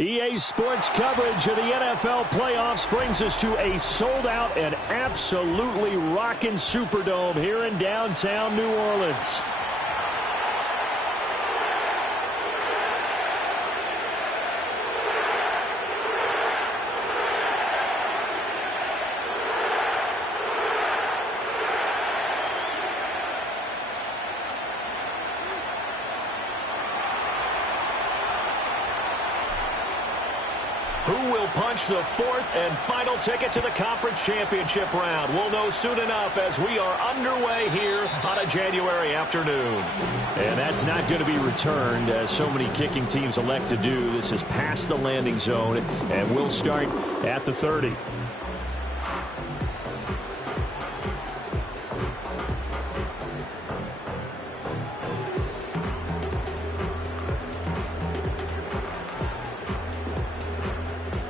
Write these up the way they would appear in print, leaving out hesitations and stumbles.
EA Sports coverage of the NFL playoffs brings us to a sold-out and absolutely rocking Superdome here in downtown New Orleans. Who will punch the fourth and final ticket to the conference championship round? We'll know soon enough as we are underway here on a January afternoon. And that's not going to be returned, as so many kicking teams elect to do. This is past the landing zone, and we'll start at the 30.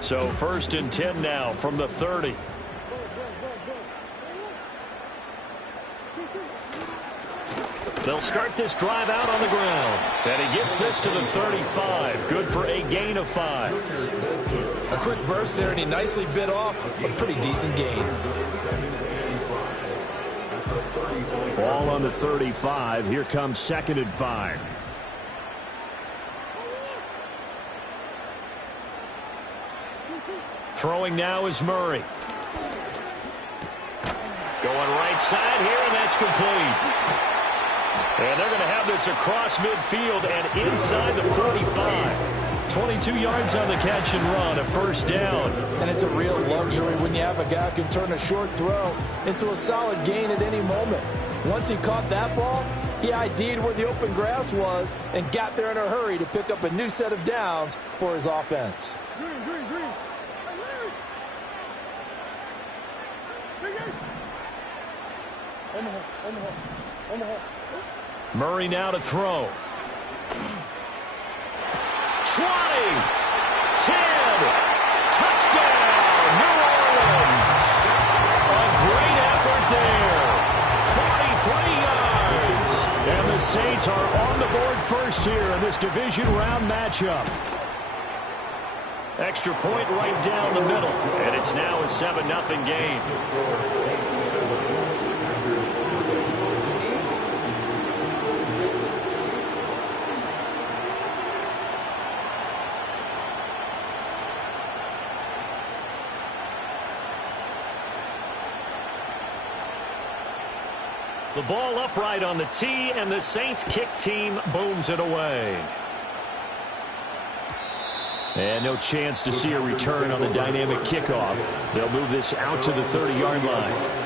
So 1st and 10 now from the 30. They'll start this drive out on the ground. And he gets this to the 35. Good for a gain of 5. A quick burst there, and he nicely bit off a pretty decent gain. Ball on the 35. Here comes 2nd and 5. Throwing now is Murray. Going right side here, and that's complete. And they're going to have this across midfield and inside the 45. 22 yards on the catch and run, a 1st down. And it's a real luxury when you have a guy who can turn a short throw into a solid gain at any moment. Once he caught that ball, he ID'd where the open grass was and got there in a hurry to pick up a new set of downs for his offense. Murray now to throw. 20, 10, touchdown, New Orleans. A great effort there. 43 yards. And the Saints are on the board first here in this division round matchup. Extra point right down the middle. And it's now a 7-0 game. The ball upright on the tee, and the Saints kick team booms it away. And no chance to see a return on the dynamic kickoff. They'll move this out to the 30-yard line.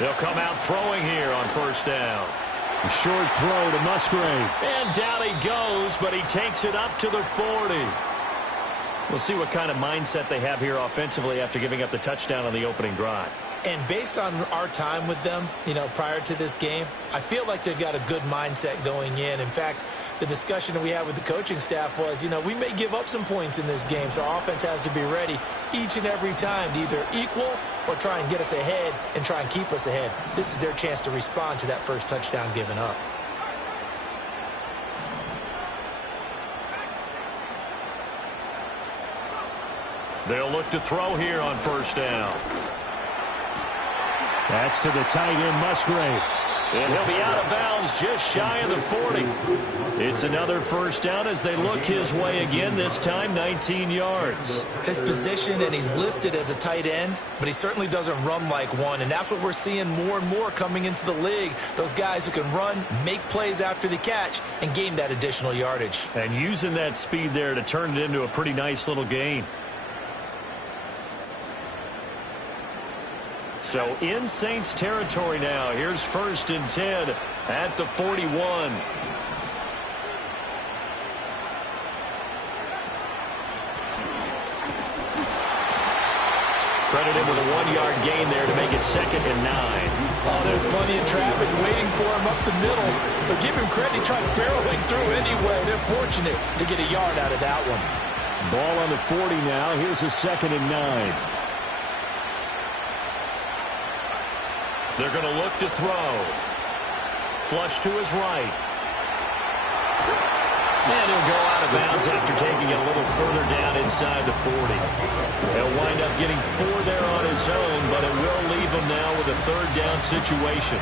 They'll come out throwing here on 1st down. A short throw to Musgrave. And down he goes, but he takes it up to the 40. We'll see what kind of mindset they have here offensively after giving up the touchdown on the opening drive. And based on our time with them, prior to this game, I feel like they've got a good mindset going in. In fact, the discussion that we had with the coaching staff was, we may give up some points in this game, so our offense has to be ready each and every time to either equal or try and get us ahead and try and keep us ahead. This is their chance to respond to that first touchdown given up. They'll look to throw here on 1st down. That's to the tight end, Musgrave. And he'll be out of bounds just shy of the 40. It's another 1st down as they look his way again, this time 19 yards. His position, and he's listed as a tight end, but he certainly doesn't run like one, and that's what we're seeing more and more coming into the league. Those guys who can run, make plays after the catch, and gain that additional yardage. And using that speed there to turn it into a pretty nice little gain. So in Saints territory now. Here's 1st and 10 at the 41. Credited with a 1-yard gain there to make it 2nd and 9. Oh, there's plenty of traffic waiting for him up the middle. But give him credit, he tried barreling through anyway. They're fortunate to get a yard out of that one. Ball on the 40 now. Here's a 2nd and 9. They're going to look to throw. Flush to his right. And he'll go out of bounds after taking it a little further down inside the 40. He'll wind up getting 4 there on his own, but it will leave him now with a 3rd down situation.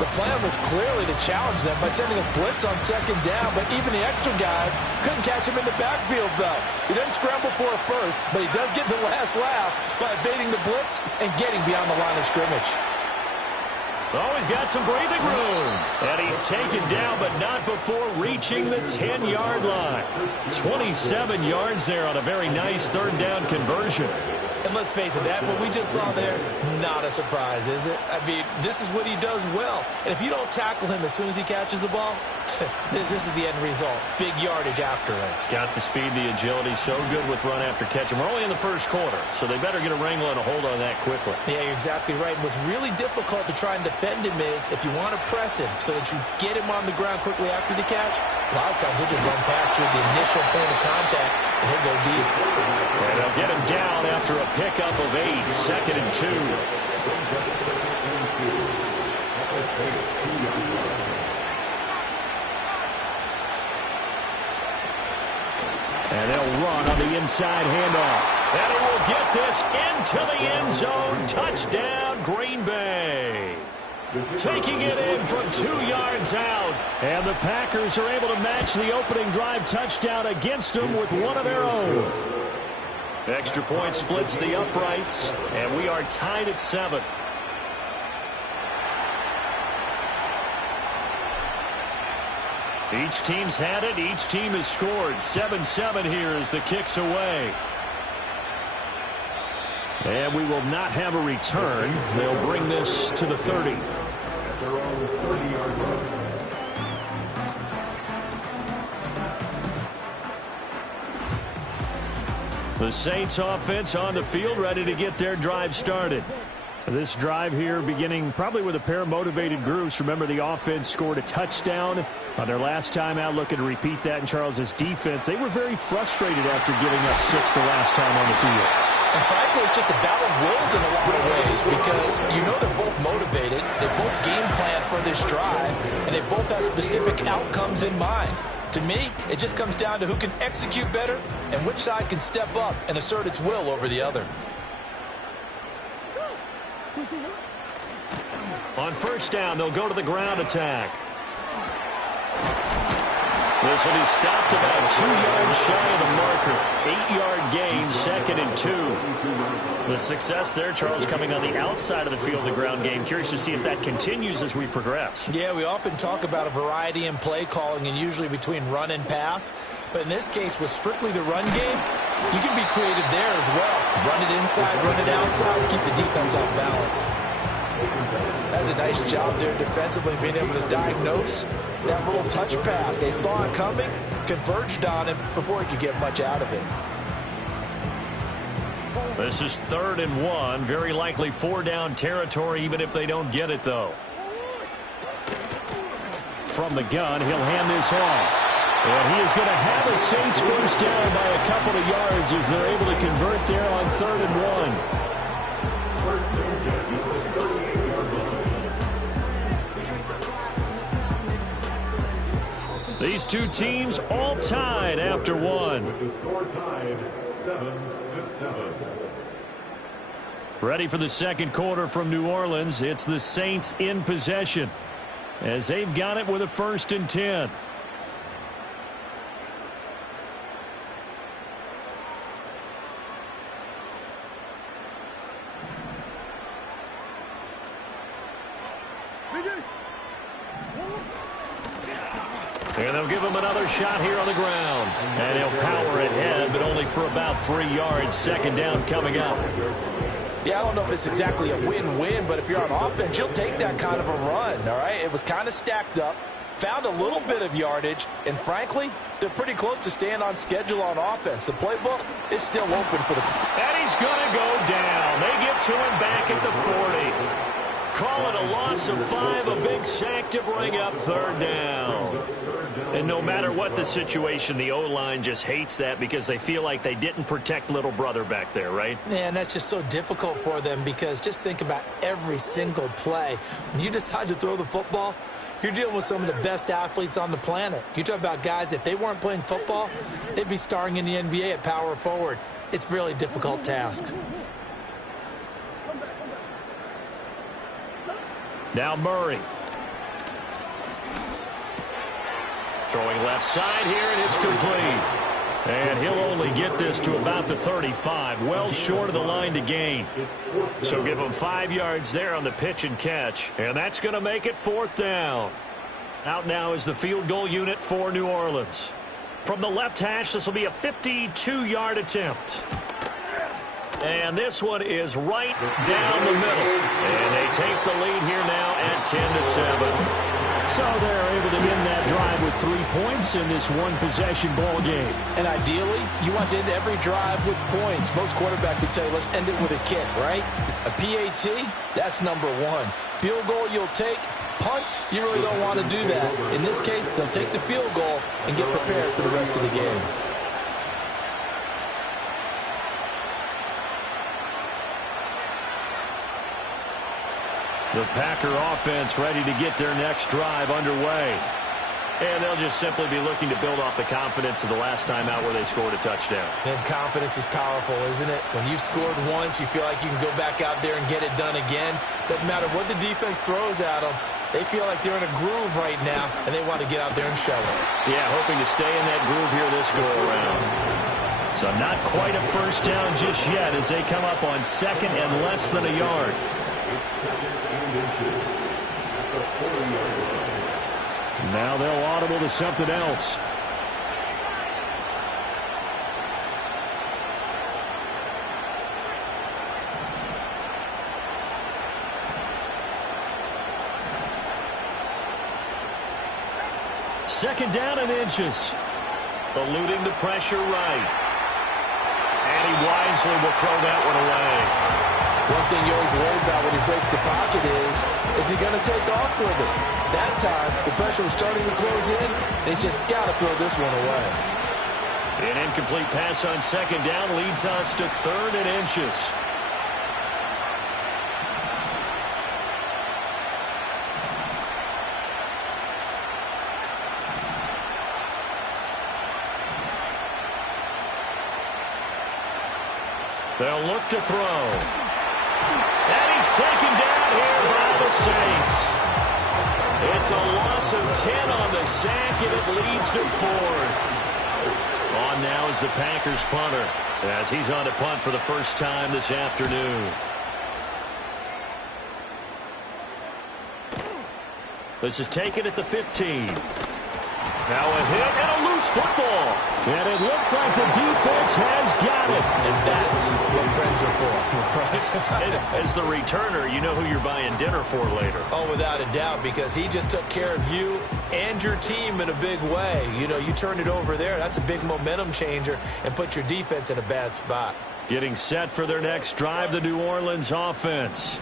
The plan was clearly to challenge them by sending a blitz on 2nd down, but even the extra guys couldn't catch him in the backfield, though. He doesn't scramble for a first, but he does get the last laugh by evading the blitz and getting beyond the line of scrimmage. Oh, he's got some breathing room. And he's taken down, but not before reaching the 10-yard line. 27 yards there on a very nice 3rd down conversion. And let's face it, that what we just saw there, not a surprise, is it? I mean, this is what he does well. And if you don't tackle him as soon as he catches the ball, this is the end result. Big yardage after it. Got the speed, the agility, so good with run after catch. And we're only in the 1st quarter, so they better get a wrangle and a hold on that quickly. Yeah, you're exactly right. And what's really difficult to try and defend him is if you want to press him so that you get him on the ground quickly after the catch, a lot of times he'll just run past you at the initial point of contact, and he'll go deep. And they'll get him down after a pickup of 8, 2nd and 2. And they'll run on the inside handoff. And he will get this into the end zone. Touchdown, Green Bay. Taking it in from 2 yards out. And the Packers are able to match the opening drive touchdown against them with one of their own. Extra point splits the uprights, and we are tied at 7. Each team's had it. Each team has scored. 7-7 here as the kick's away. And we will not have a return. They'll bring this to the 30. The Saints offense on the field, ready to get their drive started. This drive here beginning probably with a pair of motivated groups. Remember, the offense scored a touchdown on their last time out. Looking to repeat that in Charles's defense. They were very frustrated after giving up 6 the last time on the field. And frankly, it's just a battle of wills in a lot of ways because you know they're both motivated. They both game plan for this drive, and they both have specific outcomes in mind. To me, it just comes down to who can execute better and which side can step up and assert its will over the other. On 1st down, they'll go to the ground attack. This will be stopped about 2 yards shy of the marker. 8-yard gain, 2nd and 2. The success there, Charles, coming on the outside of the field, the ground game. Curious to see if that continues as we progress. Yeah, we often talk about a variety in play calling and usually between run and pass. But in this case, with strictly the run game, you can be creative there as well. Run it inside, run it outside, keep the defense off balance. That's a nice job there defensively, being able to diagnose that little touch pass. They saw it coming, converged on him before he could get much out of it. This is 3rd and 1. Very likely 4-down territory, even if they don't get it, though. From the gun, he'll hand this off. And he is going to have a Saints 1st down by a couple of yards as they're able to convert there on 3rd and 1. These two teams all tied after 1. The score tied 7-7. Ready for the 2nd quarter from New Orleans. It's the Saints in possession as they've got it with a 1st and 10. And they'll give him another shot here on the ground. And he'll power ahead, but only for about 3 yards. 2nd down coming up. Yeah, I don't know if it's exactly a win-win, but if you're on offense, you'll take that kind of a run, all right? It was kind of stacked up, found a little bit of yardage, and frankly, they're pretty close to staying on schedule on offense. The playbook is still open for the... And he's going to go down. They get to him back at the 40. Call it a loss of 5, a big sack to bring up 3rd down. And no matter what the situation, the O-line just hates that because they feel like they didn't protect little brother back there, right? Yeah, and that's just so difficult for them because just think about every single play. When you decide to throw the football, you're dealing with some of the best athletes on the planet. You talk about guys, if they weren't playing football, they'd be starring in the NBA at power forward. It's a really difficult task. Now Murray. Throwing left side here, and it's complete. And he'll only get this to about the 35, well short of the line to gain. So give him 5 yards there on the pitch and catch, and that's going to make it 4th down. Out now is the field goal unit for New Orleans. From the left hash, this will be a 52-yard attempt. And this one is right down the middle. And they take the lead here now at 10-7. So they're able to end that drive with 3 points in this one-possession ball game. And ideally, you want to end every drive with points. Most quarterbacks will tell you, let's end it with a kick, right? A PAT, that's number 1. Field goal you'll take. Punts, you really don't want to do that. In this case, they'll take the field goal and get prepared for the rest of the game. The Packer offense ready to get their next drive underway. And they'll just simply be looking to build off the confidence of the last time out where they scored a touchdown. And confidence is powerful, isn't it? When you've scored once, you feel like you can go back out there and get it done again. Doesn't matter what the defense throws at them. They feel like they're in a groove right now, and they want to get out there and show it. Yeah, hoping to stay in that groove here this go-around. So not quite a first down just yet as they come up on 2nd and less than a yard. Now they'll audible to something else. Second down and inches. Eluding the pressure right. And he wisely will throw that one away. One thing you always worry about when he breaks the pocket is he going to take off with it? That time, the pressure was starting to close in, and he's just got to throw this one away. An incomplete pass on 2nd down leads us to 3rd and inches. They'll look to throw. And he's taken down here by the Saints. It's a loss of 10 on the sack, and it leads to 4th. On now is the Packers punter as he's on to punt for the first time this afternoon. This is taken at the 15. Now a hit and a loose football. And it looks like the defense has got it. And that's what friends are for. As the returner, you know who you're buying dinner for later. Oh, without a doubt, because he just took care of you and your team in a big way. You know, you turned it over there. That's a big momentum changer and put your defense in a bad spot. Getting set for their next drive, the New Orleans offense.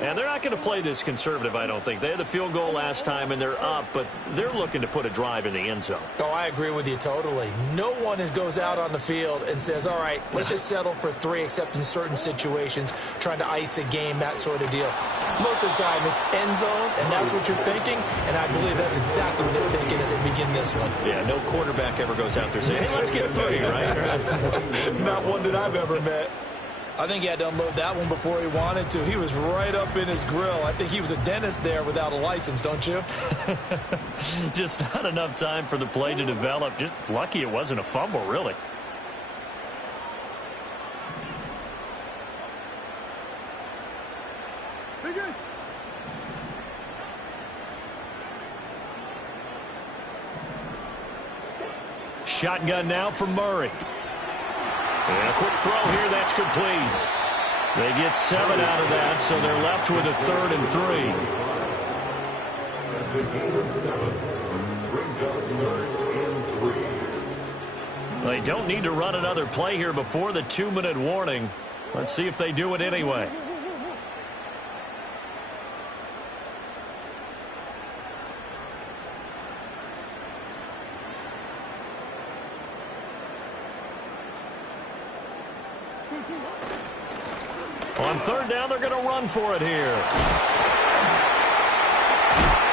And they're not going to play this conservative, I don't think. They had the field goal last time, and they're up, but they're looking to put a drive in the end zone. Oh, I agree with you totally. No one goes out on the field and says, all right, let's just settle for 3, except in certain situations, trying to ice a game, that sort of deal. Most of the time, it's end zone, and that's what you're thinking, and I believe that's exactly what they're thinking as they begin this one. Yeah, no quarterback ever goes out there saying, hey, let's get 3, right? Not one that I've ever met. I think he had to unload that one before he wanted to. He was right up in his grill. I think he was a dentist there without a license, don't you? Just not enough time for the play to develop. Just lucky it wasn't a fumble, really. Shotgun now for Murray. And a quick throw here, that's complete. They get 7 out of that, so they're left with a 3rd and 3. They don't need to run another play here before the 2-minute warning. Let's see if they do it anyway. On third down, they're going to run for it here.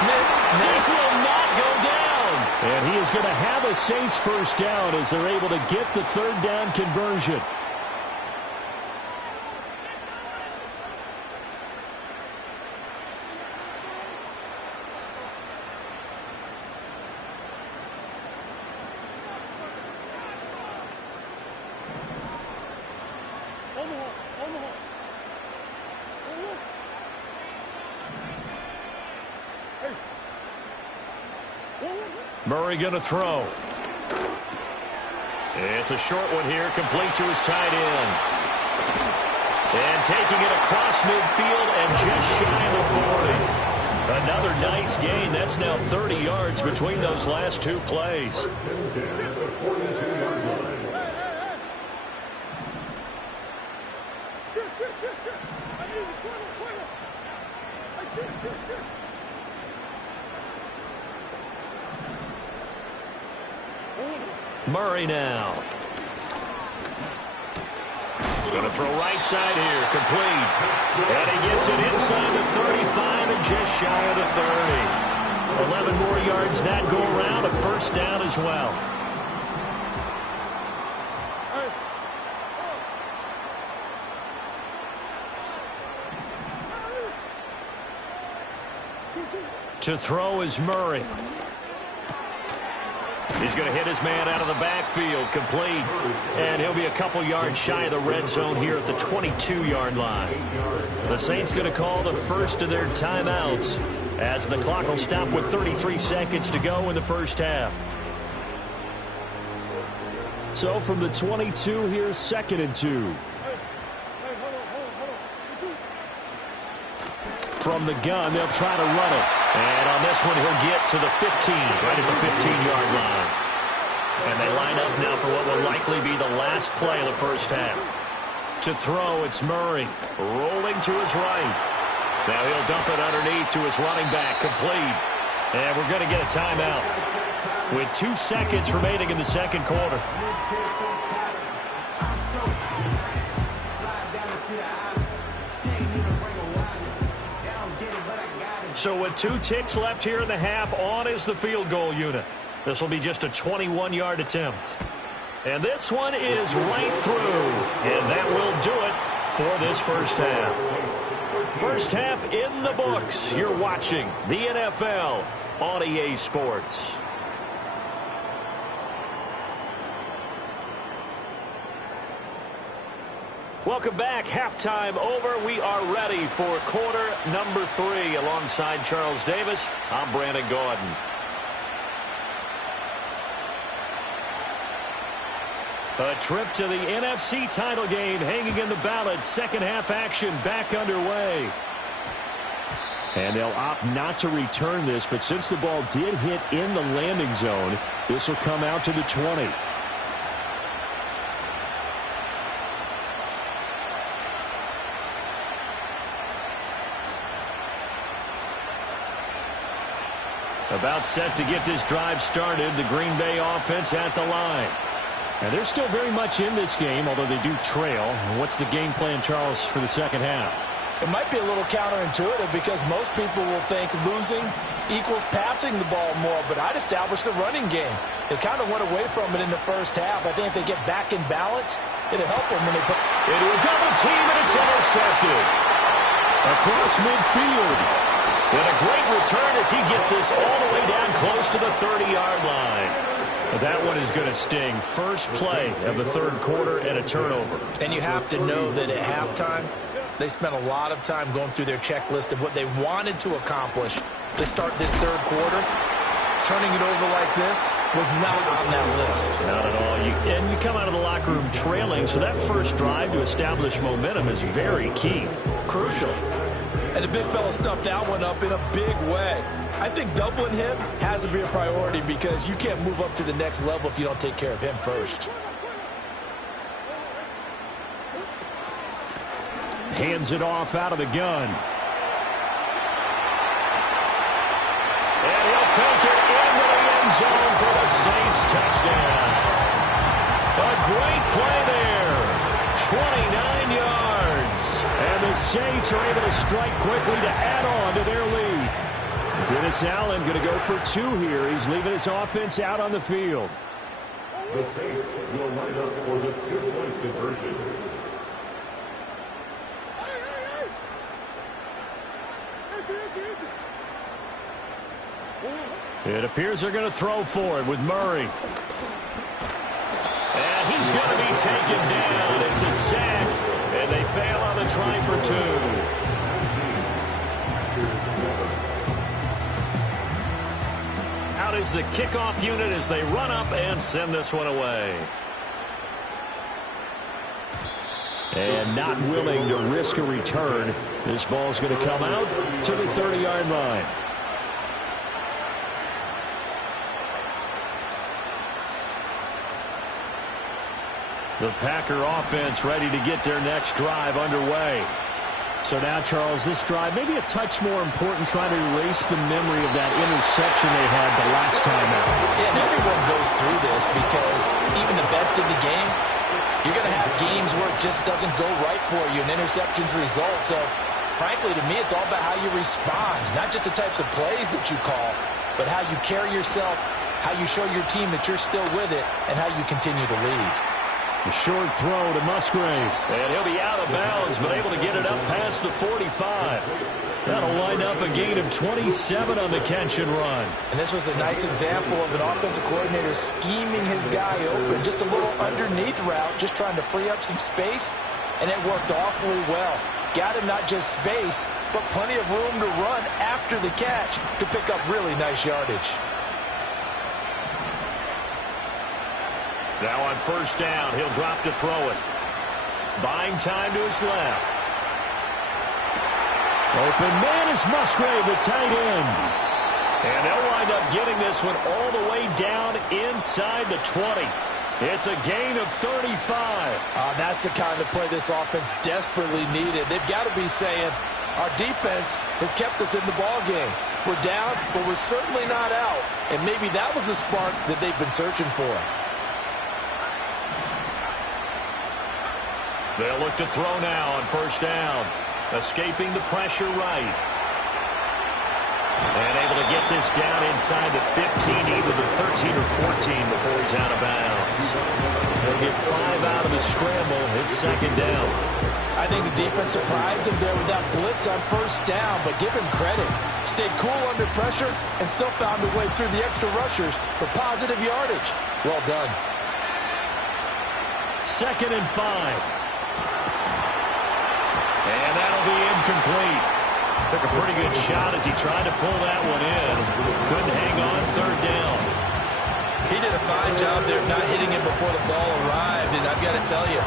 Missed. This will not go down. And he is going to have a Saints first down as they're able to get the third down conversion. Murray going to throw. It's a short one here, complete to his tight end. And taking it across midfield and just shy of the 40. Another nice gain. That's now 30 yards between those last two plays. Murray now. Going to throw right side here, complete. And he gets it inside the 35 and just shy of the 30. 11 more yards that go around, a first down as well. To throw is Murray. He's going to hit his man out of the backfield, complete. And he'll be a couple yards shy of the red zone here at the 22-yard line. The Saints going to call the first of their timeouts as the clock will stop with 33 seconds to go in the first half. So from the 22, here's 2nd and 2. From the gun, they'll try to run it. And on this one, he'll get to the 15, right at the 15-yard line. And they line up now for what will likely be the last play of the first half. To throw, it's Murray, rolling to his right. Now he'll dump it underneath to his running back, complete. And we're going to get a timeout with 2 seconds remaining in the second quarter. So with 2 ticks left here in the half, on is the field goal unit. This will be just a 21-yard attempt. And this one is right through. And that will do it for this first half. First half in the books. You're watching the NFL on EA Sports. Welcome back. Halftime over. We are ready for quarter number 3. Alongside Charles Davis, I'm Brandon Gordon. A trip to the NFC title game hanging in the balance. Second half action back underway. And they'll opt not to return this, but since the ball did hit in the landing zone, this will come out to the 20. About set to get this drive started, the Green Bay offense at the line. And they're still very much in this game, although they do trail. What's the game plan, Charles, for the second half? It might be a little counterintuitive because most people will think losing equals passing the ball more, but I'd establish the running game. They kind of went away from it in the first half. I think if they get back in balance, it'll help them when they put into a double team, and it's intercepted. Across midfield. And a great return as he gets this all the way down close to the 30-yard line. That one is going to sting. First play of the third quarter and a turnover. And you have to know that at halftime, they spent a lot of time going through their checklist of what they wanted to accomplish to start this third quarter. Turning it over like this was not on that list. Not at all. And you come out of the locker room trailing, so that first drive to establish momentum is very key. Crucial. And the big fella stuffed that one up in a big way. I think doubling him has to be a priority because you can't move up to the next level if you don't take care of him first. Hands it off out of the gun. And he'll take it into the end zone for the Saints touchdown. A great play there. 29 Saints are able to strike quickly to add on to their lead. Dennis Allen going to go for 2 here. He's leaving his offense out on the field. The Saints will line up for the 2-point conversion. It appears they're going to throw for it with Murray. And he's going to be taken down. It's a sack, and they fail on the try for 2. Out is the kickoff unit as they run up and send this one away. And not willing to risk a return. This ball's going to come out to the 30-yard line. The Packer offense ready to get their next drive underway. So now, Charles, this drive maybe a touch more important, trying to erase the memory of that interception they had the last time out. Yeah, and everyone goes through this because even the best in the game, you're going to have games where it just doesn't go right for you, and interceptions result. So, frankly, to me, it's all about how you respond, not just the types of plays that you call, but how you carry yourself, how you show your team that you're still with it, and how you continue to lead. A short throw to Musgrave. And he'll be out of bounds, but able to get it up past the 45. That'll wind up a gain of 27 on the catch and run. And this was a nice example of an offensive coordinator scheming his guy open. Just a little underneath route, just trying to free up some space, and it worked awfully well. Got him not just space, but plenty of room to run after the catch to pick up really nice yardage. Now on first down, he'll drop to throw it. Buying time to his left. Open man is Musgrave, the tight end. And they'll wind up getting this one all the way down inside the 20. It's a gain of 35. That's the kind of play this offense desperately needed. They've got to be saying, our defense has kept us in the ballgame. We're down, but we're certainly not out. And maybe that was the spark that they've been searching for. They'll look to throw now on first down. Escaping the pressure right. And able to get this down inside the 15, either the 13 or 14 before he's out of bounds. They'll get 5 out of the scramble. It's second down. I think the defense surprised him there with that blitz on first down, but give him credit. Stayed cool under pressure and still found a way through the extra rushers for positive yardage. Well done. Second and 5. And that'll be incomplete. Took a pretty good shot as he tried to pull that one in. Couldn't hang on third down. He did a fine job there of not hitting him before the ball arrived, and I've got to tell you,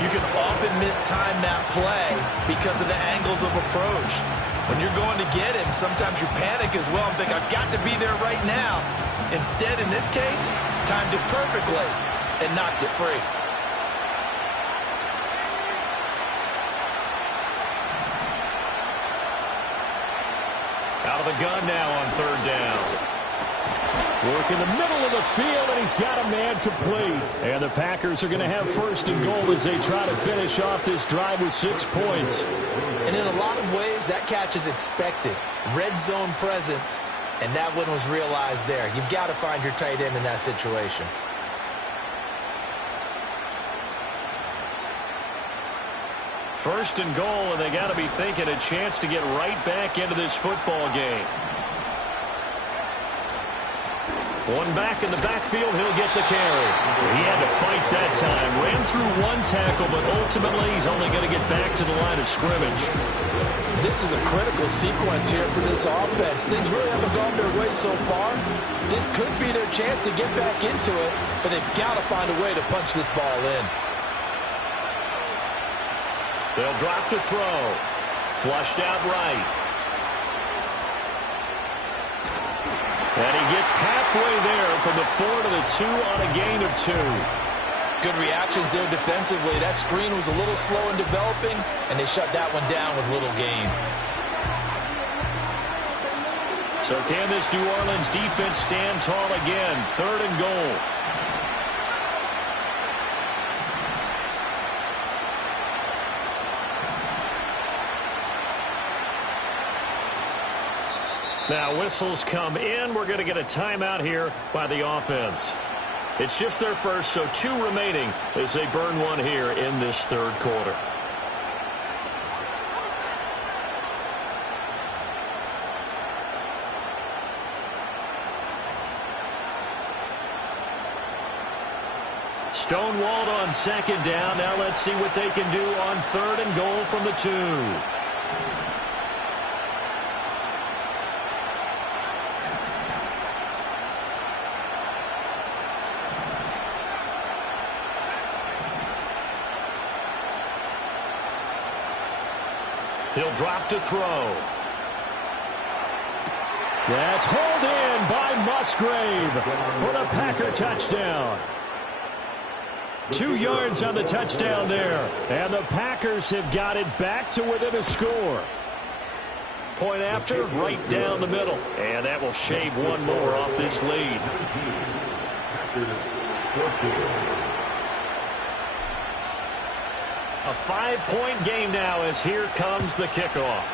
you can often mistime that play because of the angles of approach. When you're going to get him, sometimes you panic as well and think, I've got to be there right now. Instead, in this case, timed it perfectly and knocked it free. Out of the gun now on third down. Work in the middle of the field, and he's got a man complete. And the Packers are going to have first and goal as they try to finish off this drive with 6 points. And in a lot of ways, that catch is expected. Red zone presence, and that one was realized there. You've got to find your tight end in that situation. First and goal, and they got to be thinking a chance to get right back into this football game. One back in the backfield, he'll get the carry. He had to fight that time. Ran through one tackle, but ultimately he's only going to get back to the line of scrimmage. This is a critical sequence here for this offense. Things really haven't gone their way so far. This could be their chance to get back into it, but they've got to find a way to punch this ball in. They'll drop to throw. Flushed out right. And he gets halfway there from the 4 to the 2 on a gain of 2. Good reactions there defensively. That screen was a little slow in developing, and they shut that one down with little gain. So can this New Orleans defense stand tall again? Third and goal. Now whistles come in. We're going to get a timeout here by the offense. It's just their first, so 2 remaining as they burn one here in this third quarter. Stonewalled on second down. Now let's see what they can do on third and goal from the 2. He'll drop to throw. That's hauled in by Musgrave for the Packer touchdown. 2 yards on the touchdown there. And the Packers have got it back to within a score. Point after, right down the middle. And that will shave one more off this lead. A 5-point game now as here comes the kickoff.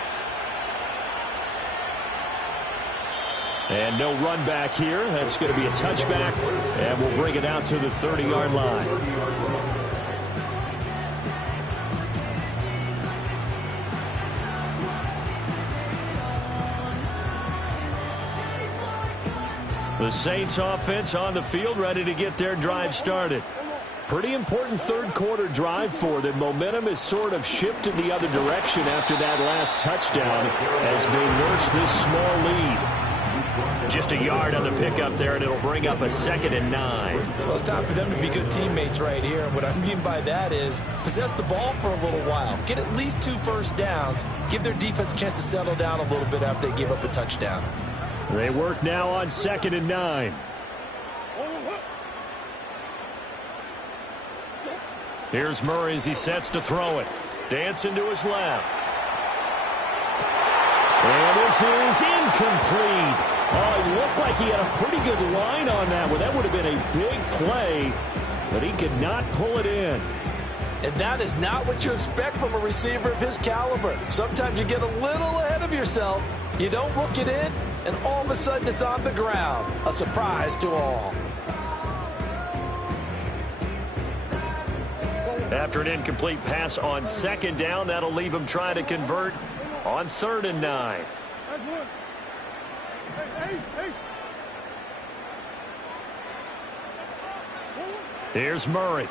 And no run back here. That's going to be a touchback. And we'll bring it out to the 30-yard line. The Saints offense on the field, ready to get their drive started. Pretty important third quarter drive for them. Momentum has sort of shifted the other direction after that last touchdown as they nurse this small lead. Just a yard on the pickup there, and it'll bring up a 2nd and 9. Well, it's time for them to be good teammates right here. And what I mean by that is possess the ball for a little while. Get at least 2 first downs. Give their defense a chance to settle down a little bit after they give up a touchdown. They work now on 2nd and 9. Here's Murray as he sets to throw it. Dancing to his left. And this is incomplete. Oh, it looked like he had a pretty good line on that one. That would have been a big play, but he could not pull it in. And that is not what you expect from a receiver of his caliber. Sometimes you get a little ahead of yourself. You don't look it in, and all of a sudden it's on the ground. A surprise to all. After an incomplete pass on 2nd down, that'll leave him trying to convert on 3rd and 9. Here's Murray.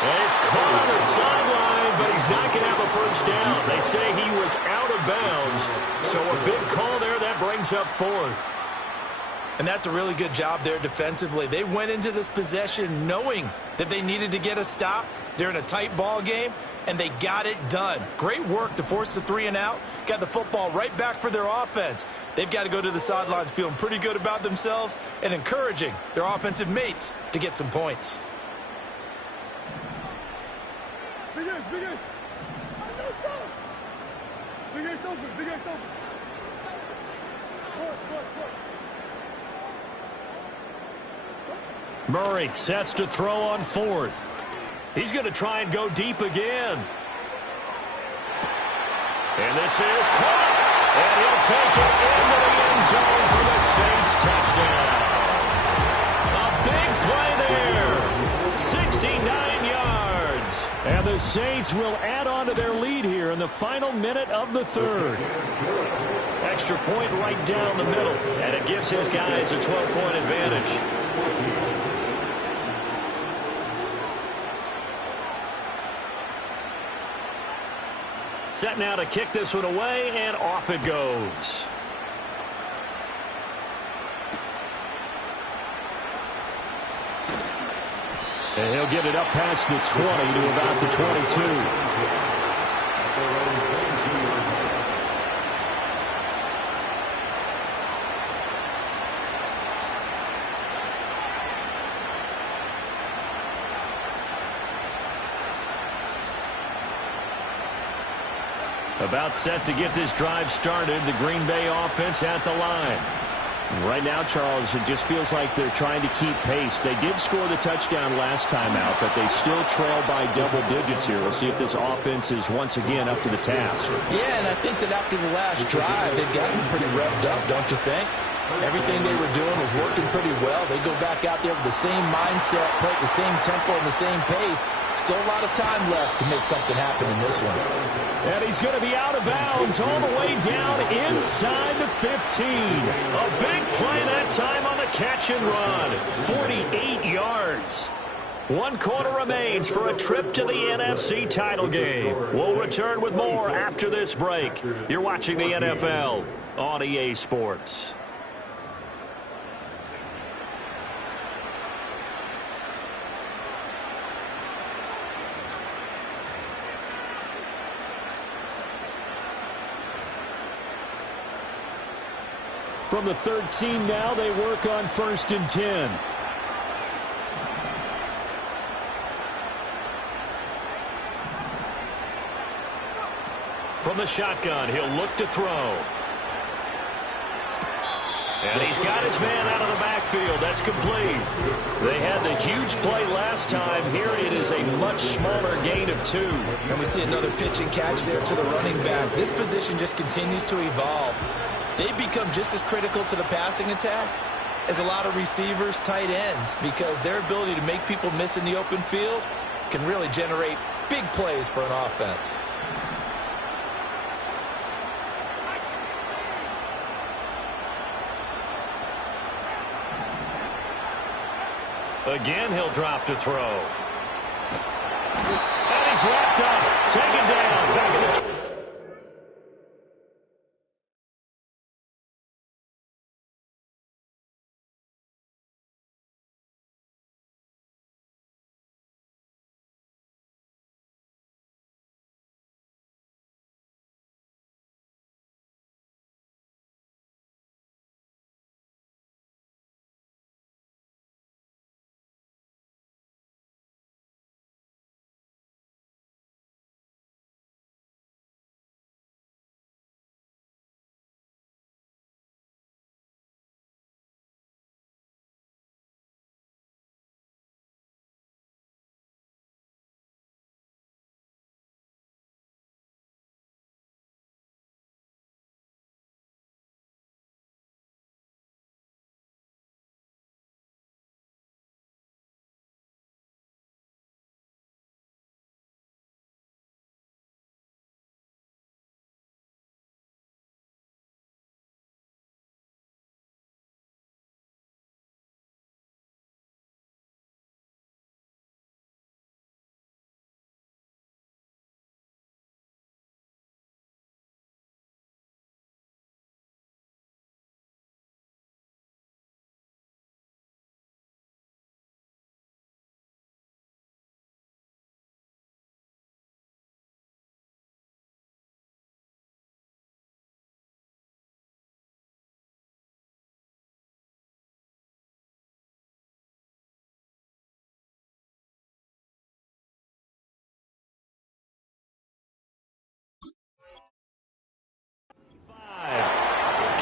And he's caught on the sideline, but he's not going to have a first down. They say he was out of bounds, so a big call there. That brings up 4th. And that's a really good job there defensively. They went into this possession knowing that they needed to get a stop. They're in a tight ball game, and they got it done. Great work to force the 3 and out. Got the football right back for their offense. They've got to go to the sidelines feeling pretty good about themselves and encouraging their offensive mates to get some points. Big ass. Big ass open. Push. Murray sets to throw on 4th. He's going to try and go deep again. And this is caught. And he'll take it into the end zone for the Saints touchdown. A big play there. 69 yards. And the Saints will add on to their lead here in the final minute of the 3rd. Extra point right down the middle. And it gives his guys a 12-point advantage. Set now to kick this one away, and off it goes. And he'll get it up past the 20 to about the 22. About set to get this drive started. The Green Bay offense at the line. Right now, Charles, it just feels like they're trying to keep pace. They did score the touchdown last time out, but they still trail by double digits here. We'll see if this offense is once again up to the task. Yeah, and I think that after the last drive, they've gotten pretty revved up, don't you think? Everything they were doing was working pretty well. They go back out there with the same mindset, play at the same tempo and the same pace. Still a lot of time left to make something happen in this one. And he's going to be out of bounds all the way down inside the 15. A big play that time on the catch and run. 48 yards. 1 quarter remains for a trip to the NFC title game. We'll return with more after this break. You're watching the NFL on EA Sports. From the 13 now, they work on 1st and 10. From the shotgun, he'll look to throw. And he's got his man out of the backfield. That's complete. They had the huge play last time. Here it is a much smaller gain of 2. And we see another pitch and catch there to the running back. This position just continues to evolve. They become just as critical to the passing attack as a lot of receivers, tight ends, because their ability to make people miss in the open field can really generate big plays for an offense. Again, he'll drop to throw. And he's wrapped up. Taken down. Back in the...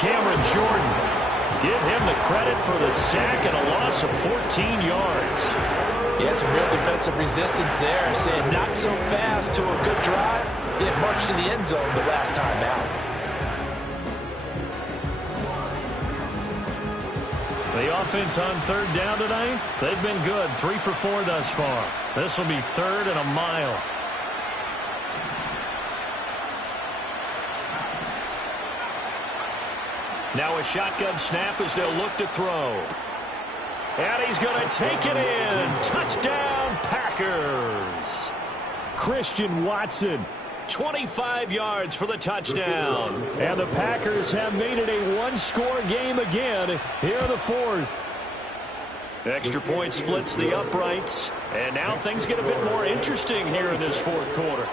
Cameron Jordan. Give him the credit for the sack and a loss of 14 yards. Yeah, some real defensive resistance there. Saying not so fast to a good drive. Didn't march to the end zone the last time out. The offense on 3rd down tonight, they've been good. 3 for 4 thus far. This will be 3rd and a mile. Now a shotgun snap as they'll look to throw. And he's going to take it in. Touchdown, Packers. Christian Watson. 25 yards for the touchdown. And the Packers have made it a one-score game again here in the 4th. Extra point splits the uprights. And now things get a bit more interesting here in this 4th quarter.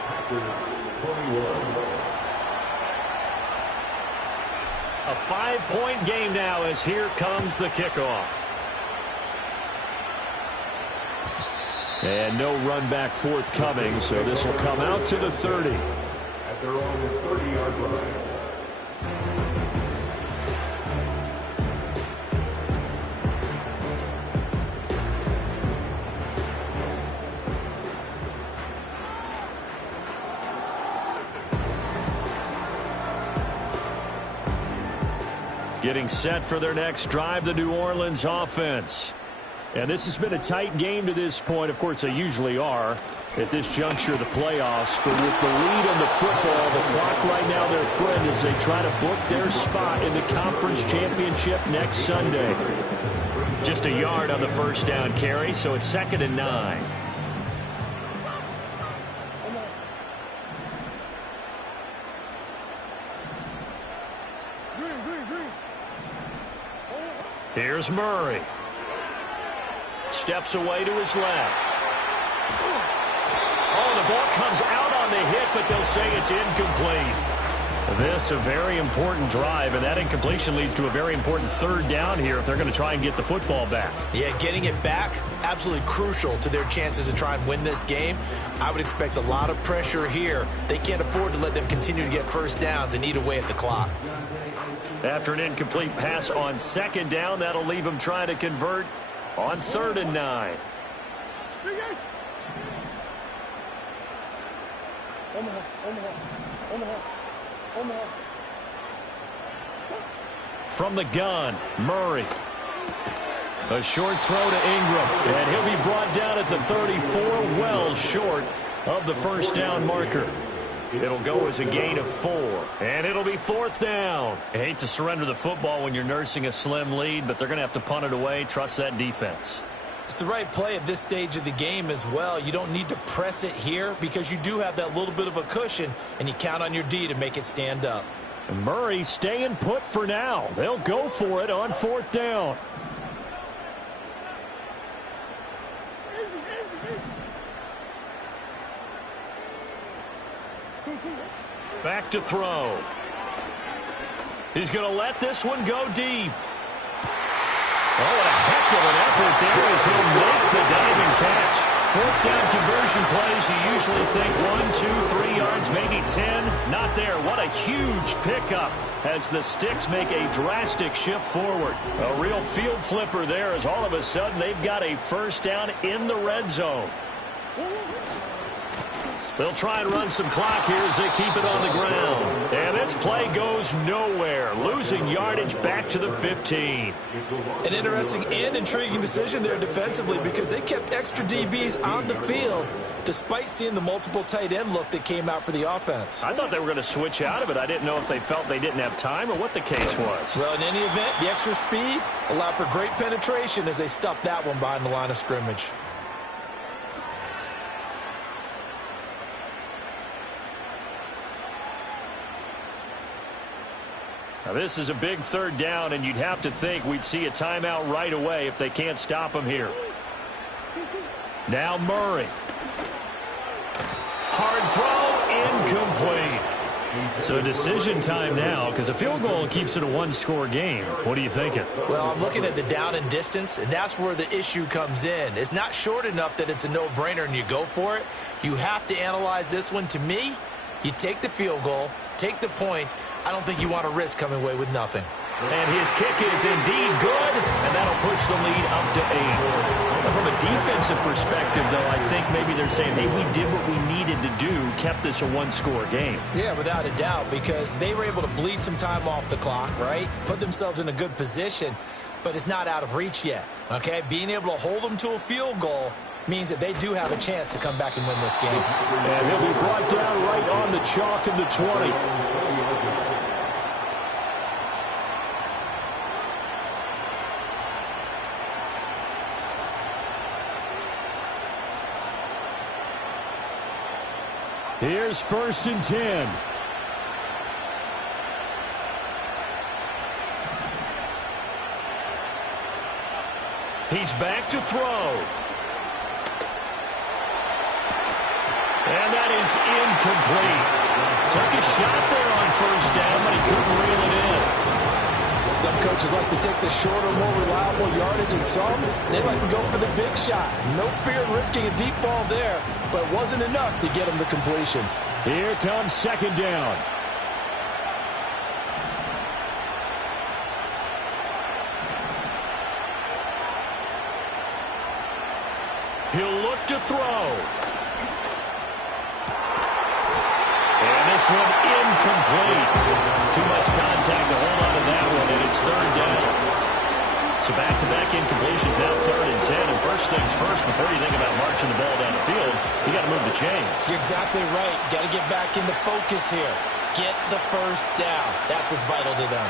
A 5-point game now as here comes the kickoff. And no run back forthcoming, so this will come out to the 30. At their own 30-yard line. Getting set for their next drive, the New Orleans offense. And this has been a tight game to this point. Of course, they usually are at this juncture of the playoffs. But with the lead in the football, the clock right now their friend as they try to book their spot in the conference championship next Sunday. Just a yard on the first down carry, so it's 2nd and 9. Here's Murray. Steps away to his left. Oh, the ball comes out on the hit, but they'll say it's incomplete. This a very important drive, and that incompletion leads to a very important 3rd down here if they're going to try and get the football back. Yeah, getting it back, absolutely crucial to their chances to try and win this game. I would expect a lot of pressure here. They can't afford to let them continue to get first downs and eat away at the clock. After an incomplete pass on 2nd down, that'll leave them trying to convert on 3rd and 9. From the gun, Murray. A short throw to Ingram, and he'll be brought down at the 34, well short of the first down marker. It'll go as a gain of 4, and it'll be 4th down. I hate to surrender the football when you're nursing a slim lead, but they're going to have to punt it away. Trust that defense. It's the right play at this stage of the game as well. You don't need to press it here because you do have that little bit of a cushion, and you count on your D to make it stand up. And Murray staying put for now. They'll go for it on 4th down. Back to throw. He's going to let this one go deep. Oh, what a heck of an effort there as he'll make the diving catch. 4th down conversion plays, you usually think 1, 2, 3 yards, maybe 10. Not there. What a huge pickup as the Sticks make a drastic shift forward. A real field flipper there as all of a sudden they've got a first down in the red zone. They'll try and run some clock here as they keep it on the ground. And this play goes nowhere. Losing yardage back to the 15. An interesting and intriguing decision there defensively because they kept extra DBs on the field despite seeing the multiple tight end look that came out for the offense. I thought they were going to switch out of it. I didn't know if they felt they didn't have time or what the case was. Well, in any event, the extra speed allowed for great penetration as they stuffed that one behind the line of scrimmage. Now, this is a big 3rd down, and you'd have to think we'd see a timeout right away if they can't stop him here. Now Murray. Hard throw, incomplete. So decision time now because a field goal keeps it a 1-score game. What are you thinking? Well, I'm looking at the down and distance, and that's where the issue comes in. It's not short enough that it's a no-brainer and you go for it. You have to analyze this one. To me, you take the field goal, take the points. I don't think you want to risk coming away with nothing. And his kick is indeed good, and that'll push the lead up to 8. Now, from a defensive perspective, though, I think maybe they're saying, hey, we did what we needed to do, kept this a 1-score game. Yeah, without a doubt, because they were able to bleed some time off the clock, right? Put themselves in a good position, but it's not out of reach yet, okay? Being able to hold them to a field goal means that they do have a chance to come back and win this game. And he'll be brought down right on the chalk of the 20. Here's 1st and 10. He's back to throw. And that is incomplete. Took a shot there on 1st down, but he couldn't reel it in. Some coaches like to take the shorter, more reliable yardage, and some, they like to go for the big shot. No fear of risking a deep ball there, but it wasn't enough to get him the completion. Here comes 2nd down. He'll look to throw. And this one incomplete. Too much contact to hold on to that one, and it's third down. So back-to-back incompletions, now 3rd and 10. And first things first, before you think about marching the ball down the field, you got to move the chains. You're exactly right. Got to get back into focus here. Get the first down. That's what's vital to them.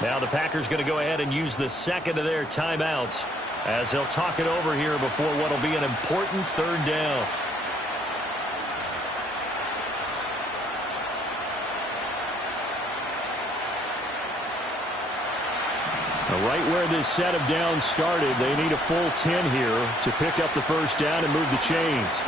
Now the Packers going to go ahead and use the second of their timeouts as they'll talk it over here before what will be an important third down. Right where this set of downs started, they need a full 10 here to pick up the first down and move the chains.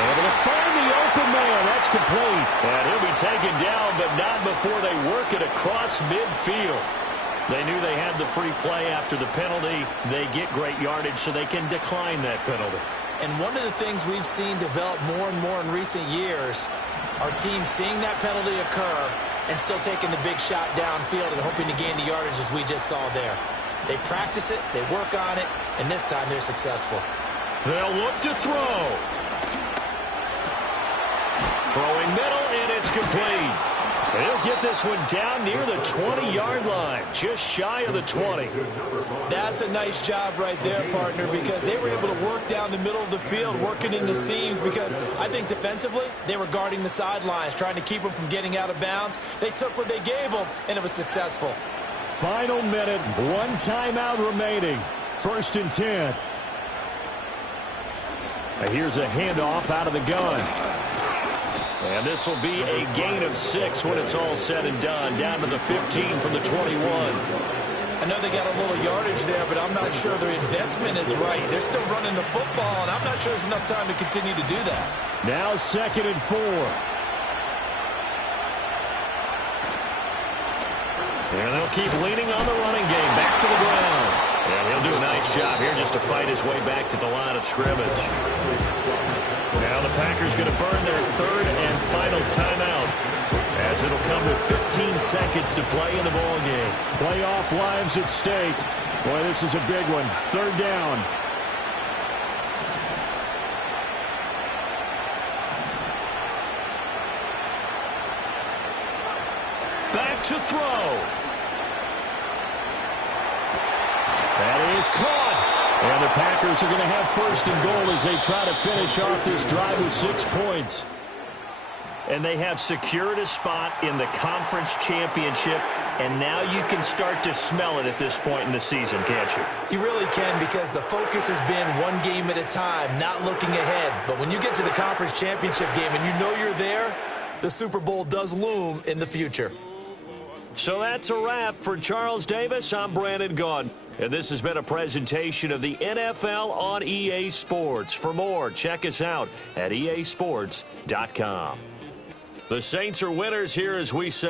Able to find the open man. That's complete. And he'll be taken down, but not before they work it across midfield. They knew they had the free play after the penalty. They get great yardage, so they can decline that penalty. And one of the things we've seen develop more and more in recent years are teams seeing that penalty occur and still taking the big shot downfield and hoping to gain the yardage as we just saw there. They practice it, they work on it, and this time they're successful. They'll look to throw. Throwing middle, and it's complete. They'll get this one down near the 20-yard line, just shy of the 20. That's a nice job right there, partner, because they were able to work down the middle of the field, working in the seams, because I think defensively they were guarding the sidelines, trying to keep them from getting out of bounds. They took what they gave them, and it was successful. Final minute, one timeout remaining. 1st and 10. Here's a handoff out of the gun. And this will be a gain of 6 when it's all said and done. Down to the 15 from the 21. I know they got a little yardage there, but I'm not sure their investment is right. They're still running the football, and I'm not sure there's enough time to continue to do that. Now 2nd and 4. And they'll keep leaning on the running game. Back to the ground. And he'll do a nice job here just to fight his way back to the line of scrimmage. Now the Packers going to burn their 3rd and final timeout as it'll come with 15 seconds to play in the ball game. Playoff lives at stake. Boy, this is a big one. 3rd down. Back to throw. That is caught. And the Packers are going to have 1st and goal as they try to finish off this drive with 6 points. And they have secured a spot in the conference championship, and now you can start to smell it at this point in the season, can't you? You really can, because the focus has been one game at a time, not looking ahead. But when you get to the conference championship game and you know you're there, the Super Bowl does loom in the future. So that's a wrap for Charles Davis. I'm Brandon Gaudin. And this has been a presentation of the NFL on EA Sports. For more, check us out at easports.com. The Saints are winners here as we say.